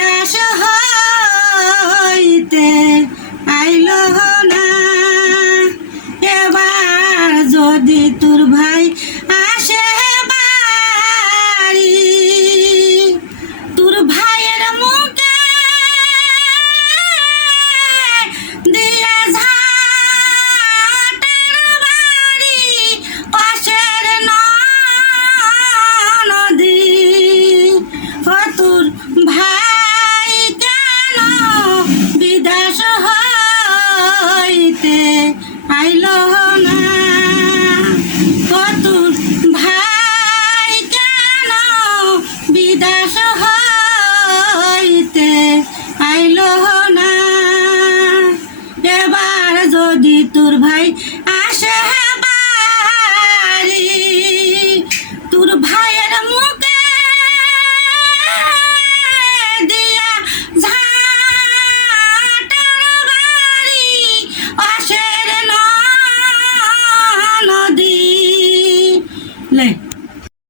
বিদেশ হইতে আইল না। এবার যদি তোর ভাই আসে বাড়ি, তোর ভাইয়ের মুখে দিয়া ঝাঁটার বাড়ি পাশের নদী। ও তোর ভাই কেন বিদেশ হইতে আইল না? ও তোর ভাই কেন বিদেশ হইতে আইল না? এবার যদি তোর ভাই